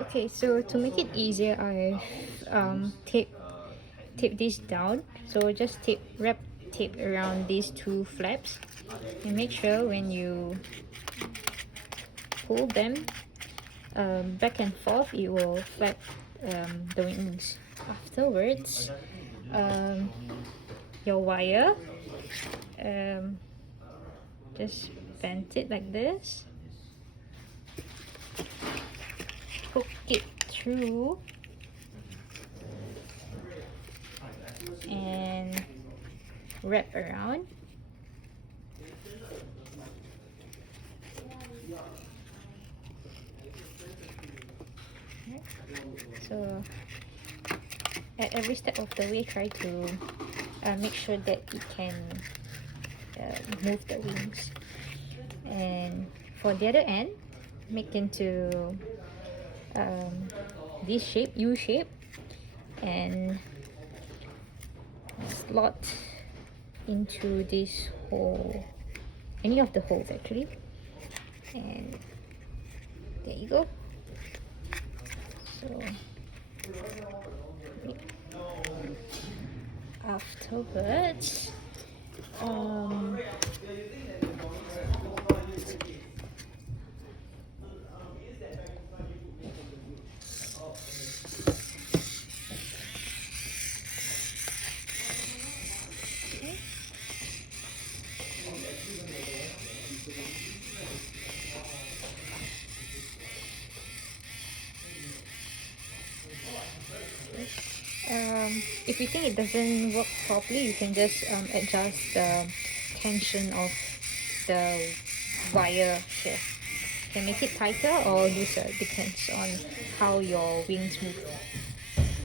Okay, so to make it easier, I've tape this down. So just wrap tape around these two flaps, and make sure when you pull them back and forth, it will flap the wings. Afterwards, um, your wire, um, just bend it like this, hook it through, and wrap around. So at every step of the way, try to make sure that it can move the wings. And for the other end, make into this shape, U shape, and slot into this hole, any of the holes actually, and there you go. So afterwards, if you think it doesn't work properly, you can just adjust the tension of the wire here. You can make it tighter or looser, depends on how your wings move.